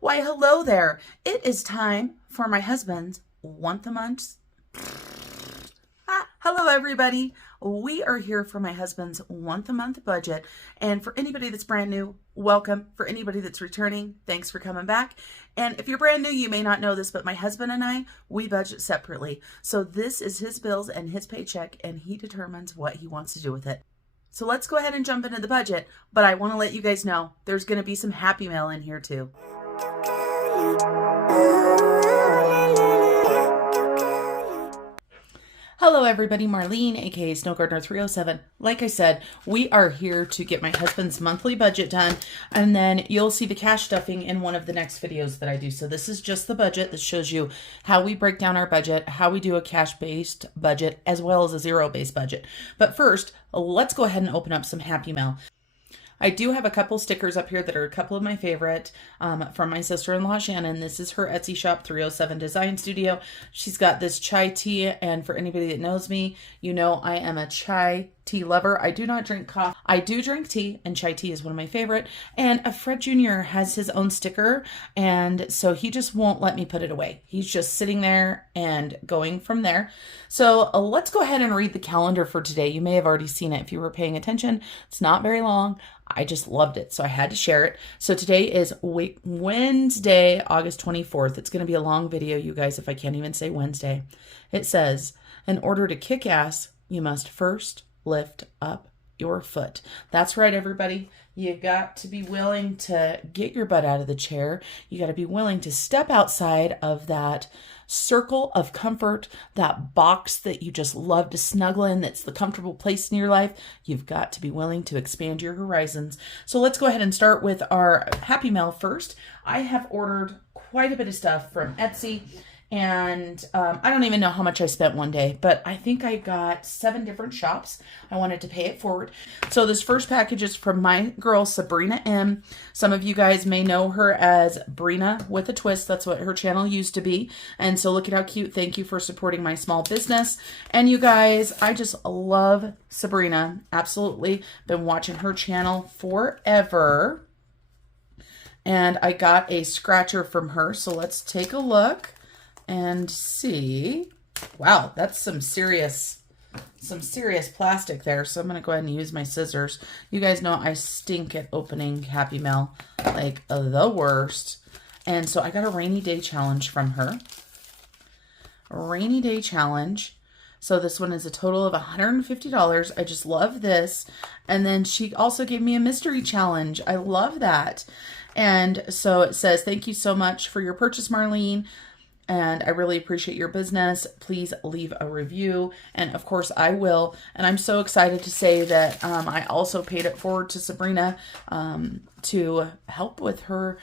Why, hello there. It is time for my husband's once a month. Hello, everybody. We are here for my husband's once a month budget. And for anybody that's brand new, welcome. For anybody that's returning, thanks for coming back. And if you're brand new, you may not know this, but my husband and I, we budget separately. So this is his bills and his paycheck, and he determines what he wants to do with it. So let's go ahead and jump into the budget, but I want to let you guys know there's going to be some happy mail in here too. Hello everybody, Marlene, aka Snow Gardener 307. Like I said, we are here to get my husband's monthly budget done, and then you'll see the cash stuffing in one of the next videos that I do. So this is just the budget that shows you how we break down our budget, how we do a cash-based budget, as well as a zero-based budget. But first, let's go ahead and open up some happy mail. I do have a couple stickers up here that are a couple of my favorite from my sister-in-law, Shannon. This is her Etsy shop, 307 Design Studio. She's got this chai tea, and for anybody that knows me, you know I am a chai tea lover. I do not drink coffee. I do drink tea, and chai tea is one of my favorite. And Fred Jr. has his own sticker, and so he just won't let me put it away. He's just sitting there and going from there. So let's go ahead and read the calendar for today. You may have already seen it if you were paying attention. It's not very long. I just loved it, so I had to share it. So today is Wednesday, August 24th. It's going to be a long video, you guys, if I can't even say Wednesday. It says, in order to kick ass, you must first lift up your foot. That's right, everybody. You got to be willing to get your butt out of the chair. You got to be willing to step outside of that circle of comfort, that box that you just love to snuggle in, that's the comfortable place in your life. You've got to be willing to expand your horizons. So let's go ahead and start with our happy mail first. I have ordered quite a bit of stuff from Etsy, and I don't even know how much I spent one day, but I think I got 7 different shops. I wanted to pay it forward. So this first package is from my girl, Sabrina M. Some of you guys may know her as Brina with a Twist. That's what her channel used to be. And so look at how cute. Thank you for supporting my small business. And you guys, I just love Sabrina. Absolutely. Been watching her channel forever. And I got a scratcher from her. So let's take a look and see. Wow, that's some serious plastic there. So I'm going to go ahead and use my scissors. You guys know I stink at opening happy mail, like the worst. And so I got a rainy day challenge from her. A rainy day challenge. So this one is a total of $150. I just love this. And then she also gave me a mystery challenge. I love that. And so it says, thank you so much for your purchase, Marlene. And I really appreciate your business. Please leave a review. And of course I will. And I'm so excited to say that I also paid it forward to Sabrina to help with her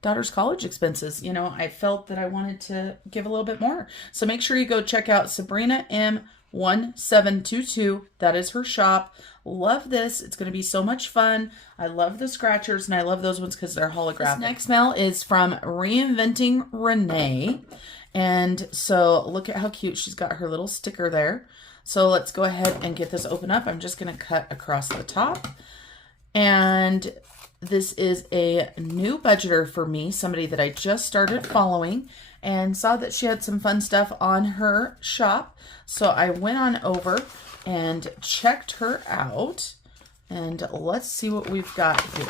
daughter's college expenses. You know, I felt that I wanted to give a little bit more. So make sure you go check out Sabrina M1722. That is her shop. Love this. It's going to be so much fun. I love the scratchers, and I love those ones because they're holographic. This next mail is from Reinventing Renee. And so look at how cute. She's got her little sticker there. So let's go ahead and get this open up. I'm just going to cut across the top. And this is a new budgeter for me, somebody that I just started following and saw that she had some fun stuff on her shop. So I went on over and checked her out, and let's see what we've got here.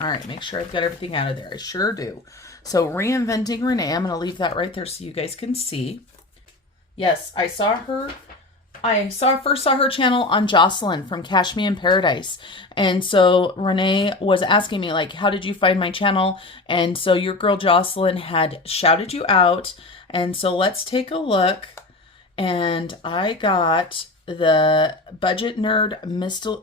All right, make sure I've got everything out of there. I sure do. So Reinventing Renee, I'm going to leave that right there so you guys can see. Yes, I first saw her channel on Jocelyn from Cash Me in Paradise. And so Renee was asking me, like, how did you find my channel? And so your girl Jocelyn had shouted you out. And so let's take a look. And I got the Budget Nerd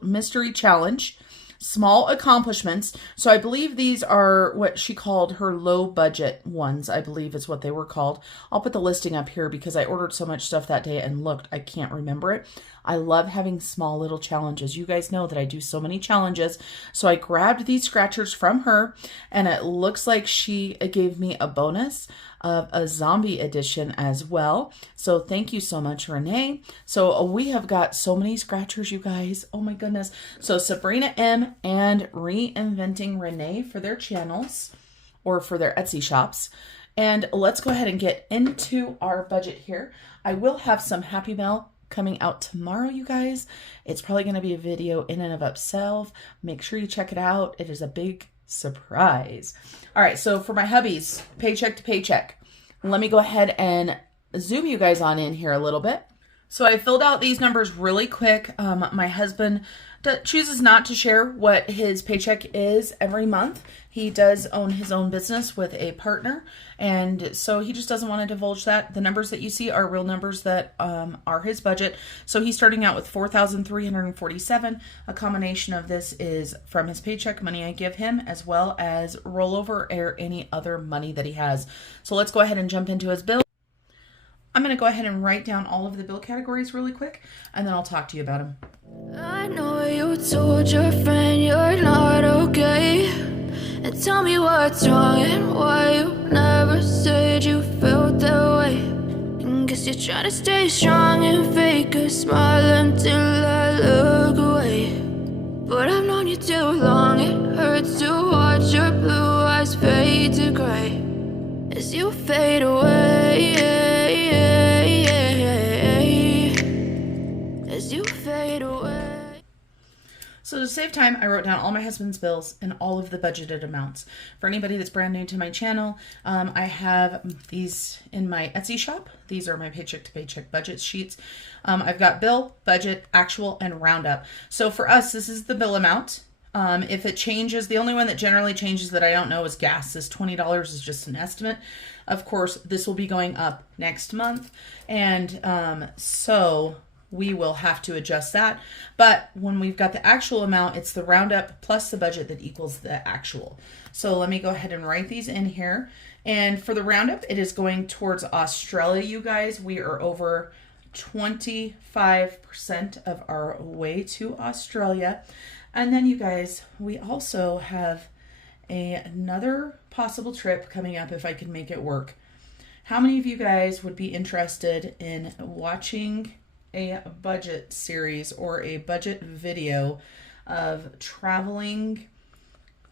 Mystery Challenge. Small accomplishments. So I believe these are what she called her low budget ones, I believe is what they were called. I'll put the listing up here because I ordered so much stuff that day and looked, I can't remember it. I love having small little challenges. You guys know that I do so many challenges. So I grabbed these scratchers from her, and it looks like she gave me a bonus of a zombie edition as well. So thank you so much, Renee. So we have got so many scratchers, you guys. Oh my goodness. So Sabrina M and Reinventing Renee for their channels. or for their Etsy shops. And let's go ahead and get into our budget here. I will have some Happy Mail coming out tomorrow, you guys. It's probably going to be a video in and of itself. Make sure you check it out. It is a big surprise. All right, so for my hubby's paycheck to paycheck, let me go ahead and zoom you guys on in here a little bit. So I filled out these numbers really quick. My husband chooses not to share what his paycheck is every month. He does own his own business with a partner, and so he just doesn't want to divulge that. The numbers that you see are real numbers that are his budget. So he's starting out with $4,347. A combination of this is from his paycheck, money I give him, as well as rollover or any other money that he has. So let's go ahead and jump into his bill. I'm going to go ahead and write down all of the bill categories really quick, and then I'll talk to you about them. I know you told your friend you're not okay, and tell me what's wrong and why you never said you felt that way. And guess you're trying to stay strong and fake a smile until I look away. But I've known you too long, it hurts to watch your blue eyes fade to gray as you fade away. As you fade away. So to save time, I wrote down all my husband's bills and all of the budgeted amounts. For anybody that's brand new to my channel, I have these in my Etsy shop. These are my paycheck to paycheck budget sheets. I've got bill, budget, actual, and roundup. So for us, this is the bill amount. If it changes, the only one that generally changes that I don't know is gas. This $20 is just an estimate. Of course, this will be going up next month. And so we will have to adjust that. But when we've got the actual amount, it's the roundup plus the budget that equals the actual. So let me go ahead and write these in here. And for the roundup, it is going towards Australia, you guys. We are over 25% of our way to Australia. And then you guys, we also have another possible trip coming up if I can make it work. How many of you guys would be interested in watching a budget series or a budget video of traveling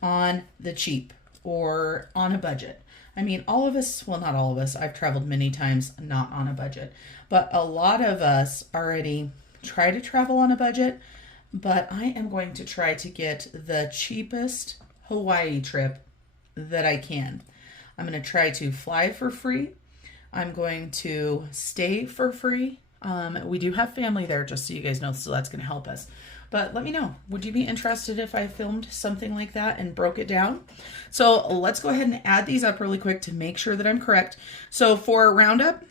on the cheap or on a budget? I mean, all of us, well, not all of us, I've traveled many times not on a budget, but a lot of us already try to travel on a budget. But I am going to try to get the cheapest Hawaii trip that I can. I'm going to try to fly for free. I'm going to stay for free. We do have family there, just so you guys know, so that's going to help us. But let me know, would you be interested if I filmed something like that and broke it down? So let's go ahead and add these up really quick to make sure that I'm correct. So for a roundup,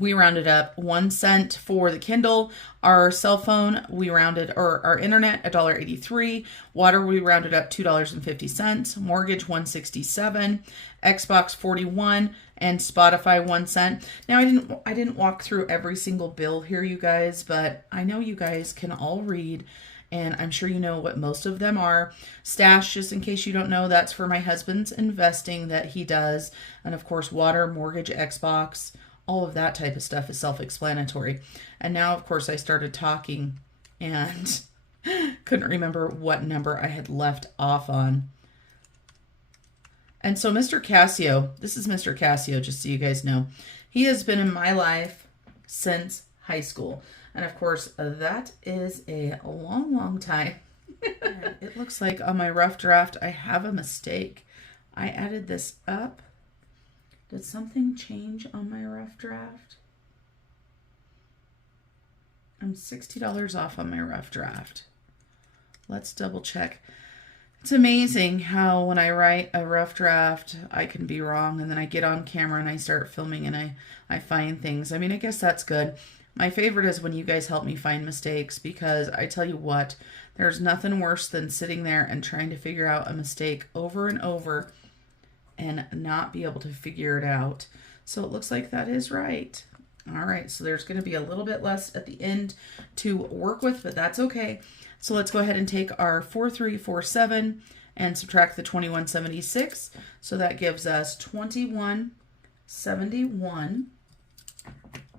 we rounded up 1 cent for the Kindle. Our cell phone, we rounded, or our internet, $1.83. Water, we rounded up $2.50. Mortgage, $1.67. Xbox, $41. And Spotify, 1 cent. Now, I didn't walk through every single bill here, you guys, but I know you guys can all read, and I'm sure you know what most of them are. Stash, just in case you don't know, that's for my husband's investing that he does. And of course, water, mortgage, Xbox, all of that type of stuff is self-explanatory. And now, of course, I started talking and couldn't remember what number I had left off on. And so Mr. Casio, this is Mr. Casio, just so you guys know. He has been in my life since high school. And of course, that is a long, long time. And it looks like on my rough draft, I have a mistake. I added this up. Did something change on my rough draft? I'm $60 off on my rough draft. Let's double check. It's amazing how when I write a rough draft, I can be wrong, and then I get on camera and I start filming and I find things. I mean, I guess that's good. My favorite is when you guys help me find mistakes, because I tell you what, there's nothing worse than sitting there and trying to figure out a mistake over and over and not be able to figure it out. So it looks like that is right. All right, so there's going to be a little bit less at the end to work with, but that's okay. So let's go ahead and take our 4347 and subtract the 2176. So that gives us 2171.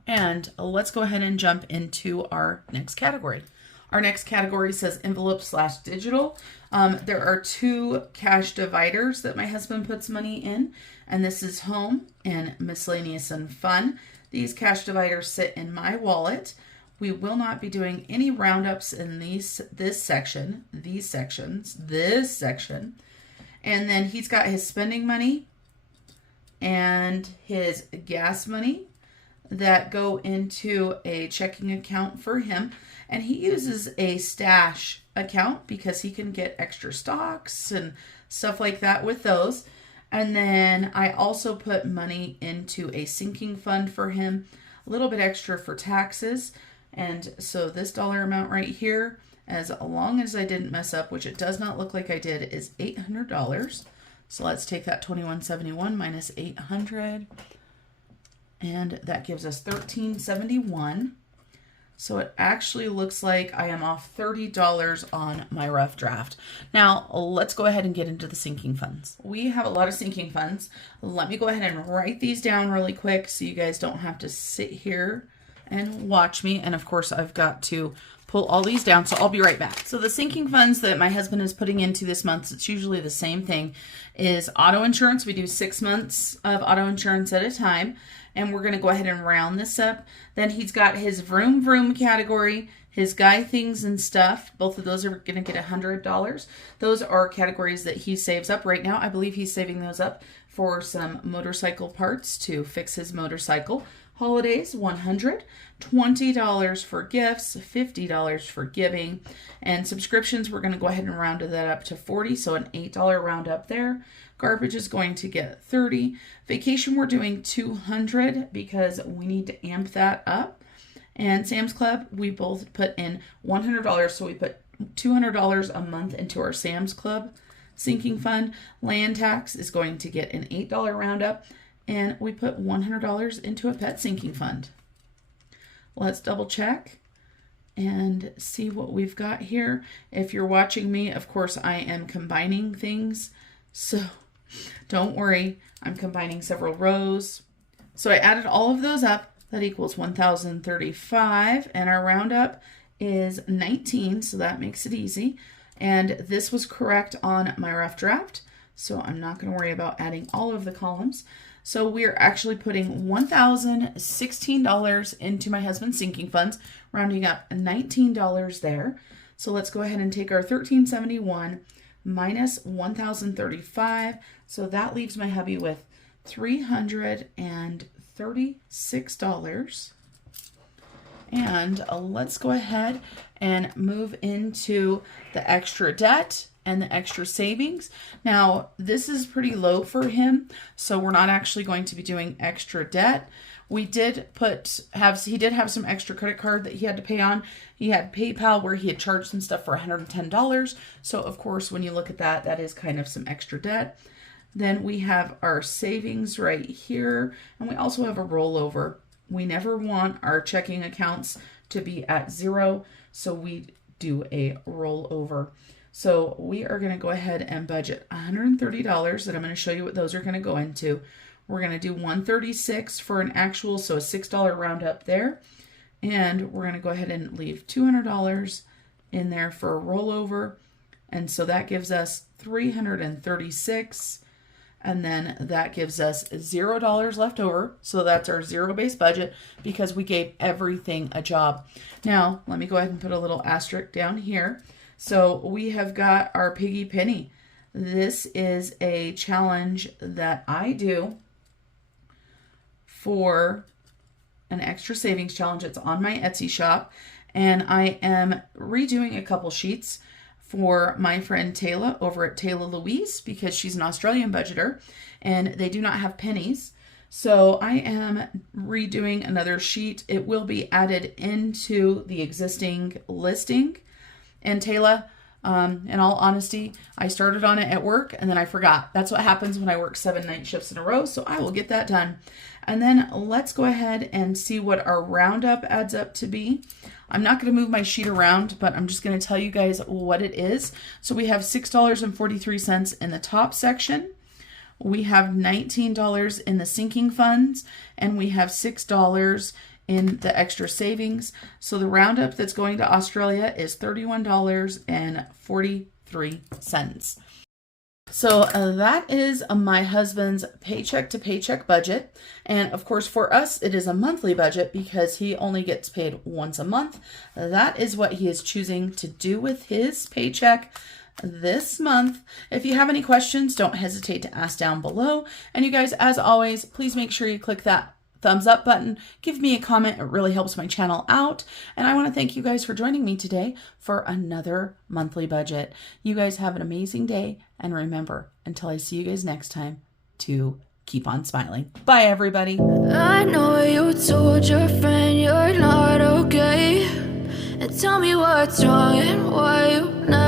And let's go ahead and jump into our next category. Our next category says envelope/digital. There are 2 cash dividers that my husband puts money in, and this is home and miscellaneous and fun. These cash dividers sit in my wallet. We will not be doing any roundups in this section. And then he's got his spending money and his gas money that go into a checking account for him. And he uses a stash account because he can get extra stocks and stuff like that with those. And then I also put money into a sinking fund for him, a little bit extra for taxes. And so this dollar amount right here, as long as I didn't mess up, which it does not look like I did, is $800. So let's take that $21.71 minus 800, and that gives us $13.71. So it actually looks like I am off $30 on my rough draft. Now let's go ahead and get into the sinking funds. We have a lot of sinking funds. Let me go ahead and write these down really quick so you guys don't have to sit here and watch me. And of course I've got to pull all these down, so I'll be right back. So the sinking funds that my husband is putting into this month, it's usually the same thing, is auto insurance. We do 6 months of auto insurance at a time, and we're gonna go ahead and round this up. Then he's got his vroom vroom category, his guy things and stuff. Both of those are gonna get $100. Those are categories that he saves up right now. I believe he's saving those up for some motorcycle parts to fix his motorcycle. Holidays, $100, $20 for gifts, $50 for giving, and subscriptions, we're going to go ahead and round that up to $40, so an $8 round up there. Garbage is going to get $30. Vacation, we're doing $200 because we need to amp that up. And Sam's Club, we both put in $100, so we put $200 a month into our Sam's Club sinking fund. Land tax is going to get an $8 roundup, and we put $100 into a pet sinking fund. Let's double check and see what we've got here. If you're watching me, of course, I am combining things, so don't worry. I'm combining several rows. So I added all of those up. That equals 1,035, and our roundup is 19, so that makes it easy. And this was correct on my rough draft, so I'm not going to worry about adding all of the columns. So we are actually putting $1,016 into my husband's sinking funds, rounding up $19 there. So let's go ahead and take our $13.71 minus $1,035. So that leaves my hubby with $336. And let's go ahead and move into the extra debt and the extra savings. Now, this is pretty low for him, so we're not actually going to be doing extra debt. We did he did have some extra credit card that he had to pay on. He had PayPal where he had charged some stuff for $110. So of course, when you look at that, that is kind of some extra debt. Then we have our savings right here, and we also have a rollover. We never want our checking accounts to be at zero, so we do a rollover. So we are going to go ahead and budget $130 that I'm going to show you what those are going to go into. We're going to do $136 for an actual, so a $6 round up there. And we're going to go ahead and leave $200 in there for a rollover. And so that gives us $336. And then that gives us $0 left over. So that's our zero-based budget because we gave everything a job. Now, let me go ahead and put a little asterisk down here. So we have got our Piggy Penny. This is a challenge that I do for an extra savings challenge. It's on my Etsy shop, and I am redoing a couple sheets for my friend Taylor over at Taylor Louise because she's an Australian budgeter and they do not have pennies. So I am redoing another sheet. It will be added into the existing listing. And Taylor, in all honesty, I started on it at work and then I forgot. That's what happens when I work 7 night shifts in a row. So I will get that done. And then let's go ahead and see what our roundup adds up to be. I'm not going to move my sheet around, but I'm just going to tell you guys what it is. So we have $6.43 in the top section. We have $19 in the sinking funds, and we have $6 in the extra savings. So the roundup that's going to Australia is $31.43. So that is my husband's paycheck to paycheck budget. And of course, for us, it is a monthly budget because he only gets paid once a month. That is what he is choosing to do with his paycheck this month. If you have any questions, don't hesitate to ask down below. And you guys, as always, please make sure you click that thumbs up button. Give me a comment. It really helps my channel out. And I want to thank you guys for joining me today for another monthly budget. You guys have an amazing day. And remember, until I see you guys next time, to keep on smiling. Bye, everybody. I know you told your friend you're not okay, and tell me what's wrong and why you never